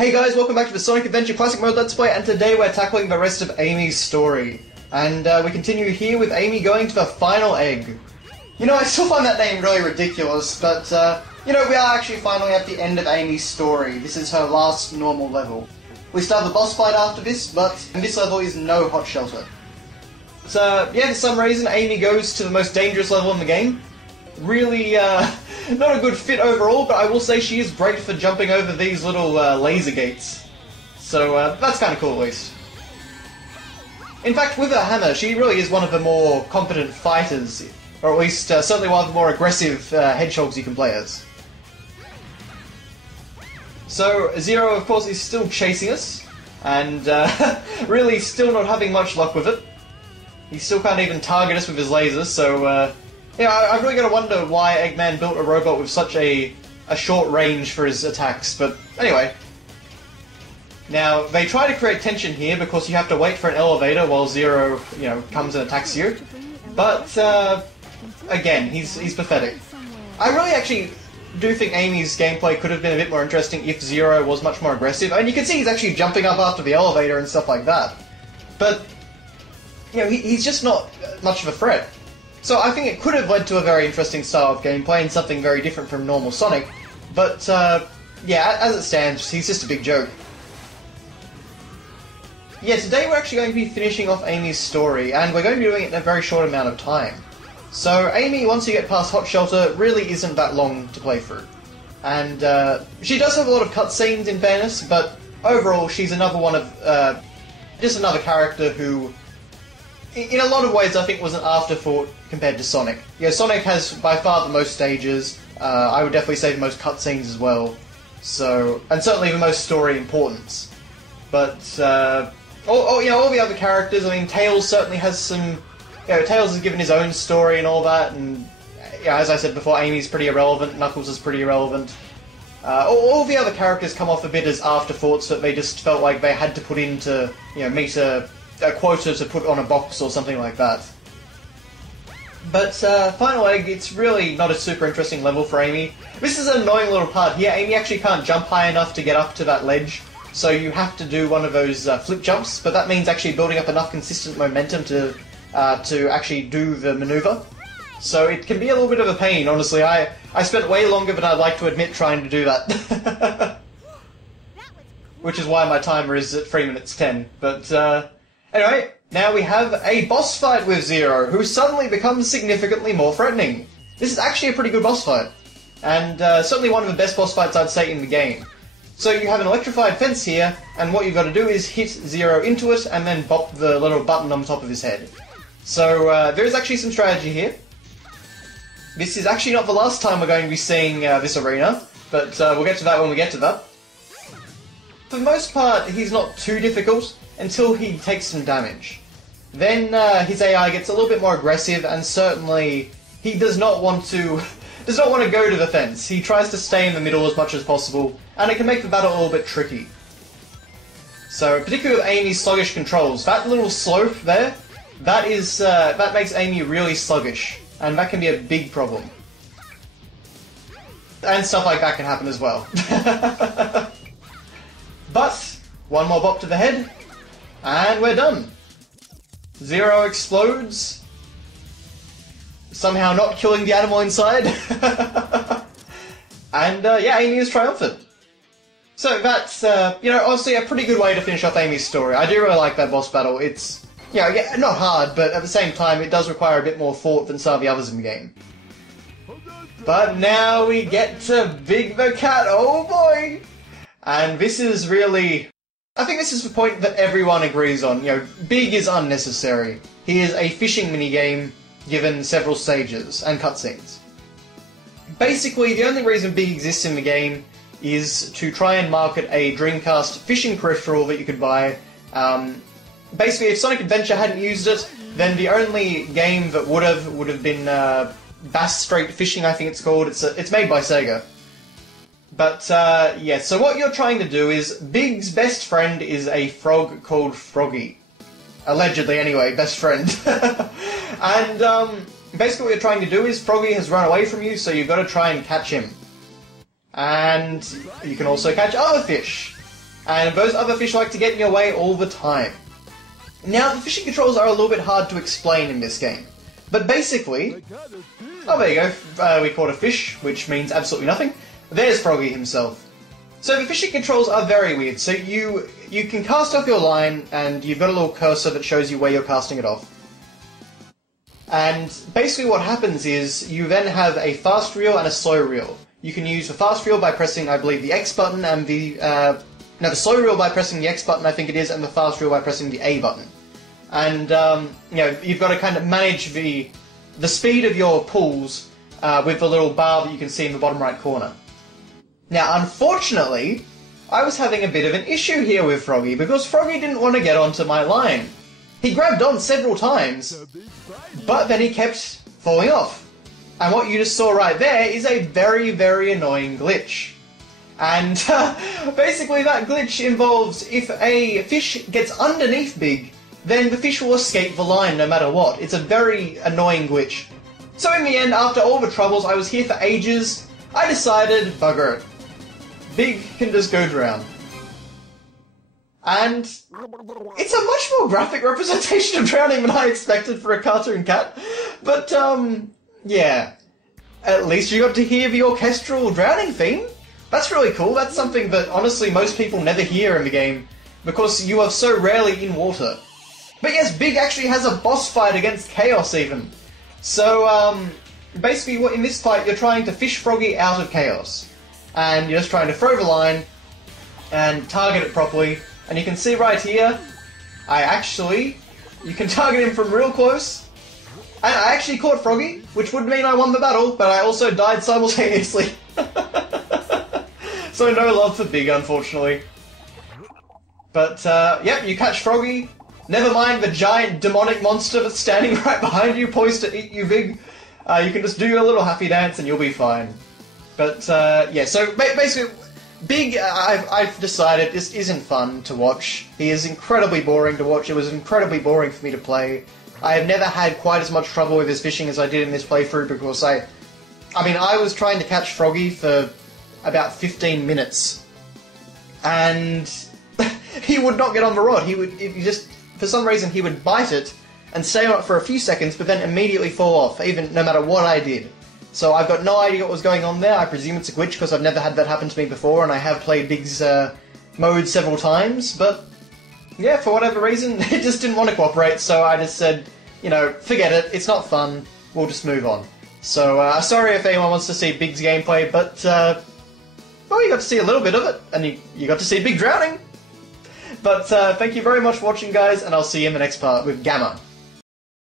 Hey guys, welcome back to the Sonic Adventure Classic Mode Let's Play, and today we're tackling the rest of Amy's story. And we continue here with Amy going to the final egg. You know, I still find that name really ridiculous, but, you know, we are actually finally at the end of Amy's story. This is her last normal level. We start the boss fight after this, but this level is no hot shelter. So, yeah, for some reason, Amy goes to the most dangerous level in the game. Really, not a good fit overall, but I will say she is great for jumping over these little laser gates. So that's kind of cool, at least. In fact, with her hammer, she really is one of the more competent fighters, or at least certainly one of the more aggressive hedgehogs you can play as. So Zero, of course, is still chasing us, and really still not having much luck with it. He still can't even target us with his lasers, so yeah, I've really got to wonder why Eggman built a robot with such a short range for his attacks, but anyway. Now, they try to create tension here because you have to wait for an elevator while Zero, you know, comes and attacks you. But, again, he's pathetic. I really actually do think Amy's gameplay could have been a bit more interesting if Zero was much more aggressive. And you can see he's actually jumping up after the elevator and stuff like that. But, you know, he's just not much of a threat. So I think it could have led to a very interesting style of gameplay and something very different from normal Sonic, but yeah, as it stands, he's just a big joke. Yeah, today we're actually going to be finishing off Amy's story, and we're going to be doing it in a very short amount of time. So Amy, once you get past Hot Shelter, really isn't that long to play through. And she does have a lot of cutscenes in fairness, but overall she's another one of, just another character who, in a lot of ways, I think was an afterthought compared to Sonic. Yeah, Sonic has by far the most stages. I would definitely say the most cutscenes as well. So, and certainly the most story importance. But all the other characters. I mean, Tails certainly has some. You know, Tails has given his own story and all that, and yeah, as I said before, Amy's pretty irrelevant. Knuckles is pretty irrelevant. All the other characters come off a bit as afterthoughts that they just felt like they had to put in to, you know, meet a quota to put on a box or something like that. But Final Egg, it's really not a super interesting level for Amy. This is an annoying little part here. Amy actually can't jump high enough to get up to that ledge, so you have to do one of those flip jumps, but that means actually building up enough consistent momentum to actually do the maneuver. So it can be a little bit of a pain, honestly. I spent way longer than I'd like to admit trying to do that. Which is why my timer is at 3 minutes 10, but anyway, now we have a boss fight with Zero, who suddenly becomes significantly more threatening. This is actually a pretty good boss fight, and certainly one of the best boss fights I'd say in the game. So you have an electrified fence here, and what you've got to do is hit Zero into it, and then bop the little button on top of his head. So there is actually some strategy here. This is actually not the last time we're going to be seeing this arena, but we'll get to that when we get to that. For the most part, he's not too difficult until he takes some damage. Then his AI gets a little bit more aggressive, and certainly he does not want to go to the fence. He tries to stay in the middle as much as possible, and it can make the battle a little bit tricky. So, particularly with Amy's sluggish controls, that little slope there, that makes Amy really sluggish, and that can be a big problem. And stuff like that can happen as well. But one more bop to the head, and we're done. Zero explodes, somehow not killing the animal inside. And yeah, Amy is triumphant. So that's, you know, honestly a pretty good way to finish off Amy's story. I do really like that boss battle. It's, you know, yeah, not hard, but at the same time it does require a bit more thought than some of the others in the game. But now we get to Big the Cat, oh boy! And this is really, I think this is the point that everyone agrees on. You know, Big is unnecessary. He is a fishing minigame given several stages and cutscenes. Basically, the only reason Big exists in the game is to try and market a Dreamcast fishing peripheral that you could buy. Basically, if Sonic Adventure hadn't used it, then the only game that would have been Bass Strait Fishing, I think it's called. It's made by Sega. But, yeah, so what you're trying to do is, Big's best friend is a frog called Froggy. Allegedly, anyway, best friend. And, basically what you're trying to do is, Froggy has run away from you, so you've got to try and catch him. And you can also catch other fish. And those other fish like to get in your way all the time. Now, the fishing controls are a little bit hard to explain in this game. But basically... Oh, there you go. We caught a fish, which means absolutely nothing. There's Froggy himself. So the fishing controls are very weird. So you can cast off your line, and you've got a little cursor that shows you where you're casting it off. And basically what happens is you then have a fast reel and a slow reel. You can use the fast reel by pressing, I believe, the X button, and the slow reel by pressing the X button, I think it is, and the fast reel by pressing the A button. And, you've got to kind of manage the speed of your pulls with the little bar that you can see in the bottom right corner. Now, unfortunately, I was having a bit of an issue here with Froggy, because Froggy didn't want to get onto my line. He grabbed on several times, but then he kept falling off. And what you just saw right there is a very, very annoying glitch. And basically that glitch involves if a fish gets underneath Big, then the fish will escape the line no matter what. It's a very annoying glitch. So in the end, after all the troubles, I was here for ages, I decided, bugger it. Big can just go drown. And it's a much more graphic representation of drowning than I expected for a cartoon cat. But, yeah. At least you got to hear the orchestral drowning theme. That's really cool. That's something that, honestly, most people never hear in the game, because you are so rarely in water. But yes, Big actually has a boss fight against Chaos, even. So, basically, in this fight, you're trying to fish Froggy out of Chaos. And you're just trying to throw the line and target it properly. And you can see right here, you can target him from real close. And I actually caught Froggy, which would mean I won the battle, but I also died simultaneously. So no love for Big, unfortunately. But, yep, you catch Froggy. Never mind the giant demonic monster that's standing right behind you, poised to eat you, Big. You can just do your little happy dance and you'll be fine. But, yeah, so basically, Big, I've decided, this isn't fun to watch. He is incredibly boring to watch. It was incredibly boring for me to play. I have never had quite as much trouble with his fishing as I did in this playthrough, because I was trying to catch Froggy for about 15 minutes. And he would not get on the rod. For some reason, he would bite it and stay on it for a few seconds, but then immediately fall off, even no matter what I did. So I've got no idea what was going on there. I presume it's a glitch, because I've never had that happen to me before, and I have played Big's mode several times, but yeah, for whatever reason, it just didn't want to cooperate, so I just said, forget it, it's not fun, we'll just move on. So, sorry if anyone wants to see Big's gameplay, but, well, you got to see a little bit of it, and you got to see Big drowning. But, thank you very much for watching, guys, and I'll see you in the next part with Gamma.